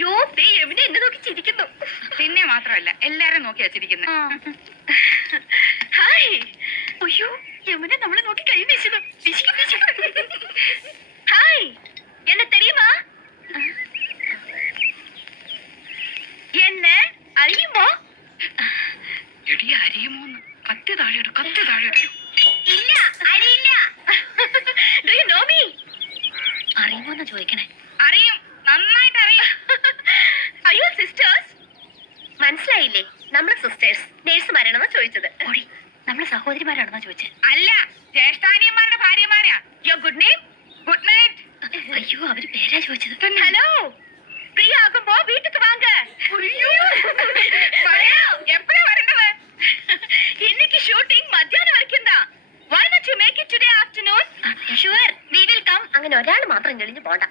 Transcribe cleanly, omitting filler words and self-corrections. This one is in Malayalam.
യോ ദേ യമുന എന്നെ നോക്കി ചിരിക്കുന്നു. പിന്നെ മാത്രമല്ല എല്ലാരും നോക്കിയാ ചിരിക്കുന്നത്. ഹായ്. അയ്യോ യമുന നമ്മളെ നോക്കി കൈ വീശുന്നു. ഹായ് എന്നെ തെരിയുമാ? എന്നെ അറിയുമോ? എടി അറിയുമോന്ന്? കത്തി താഴെയിടും, കത്തി താഴെയിടും. ഇല്ല അറിയില്ല. Do you know me? അറിയുമോന്നാ ചോദിക്കണേ. അറിയും, നന്നായിട്ട് അറിയും. അയ്യോ സിസ്റ്റേഴ്സ്, മനസ്സിലായില്ലേ? നമ്മള് സിസ്റ്റേഴ്സ് നേഴ്സുമാരാണെന്നാ ചോദിച്ചത്. ഓടി നമ്മള് സഹോദരിമാരാണെന്നാ ചോദിച്ചത്. അല്ല, ജ്യേഷ്ഠാനിയന്മാരുടെ ഭാര്യമാരാ. Your good name? Good night. അയ്യോ അവര് പേരാ ചോദിച്ചത്. ഹലോ ഫ്രീ ആകുമ്പോ വീട്ടിക്ക് വാങ്ക. എപ്പോഴാ വരേണ്ടത്? இன்னைக்கு ഷൂട്ടിംഗ് മധ്യാഹ്നം വരയ്ക്കും. Why not you make it today afternoon? Sure, we will come. അങ്ങനെ ഒരാൾ മാത്രം ഞെളിഞ്ഞു പോണ്ട.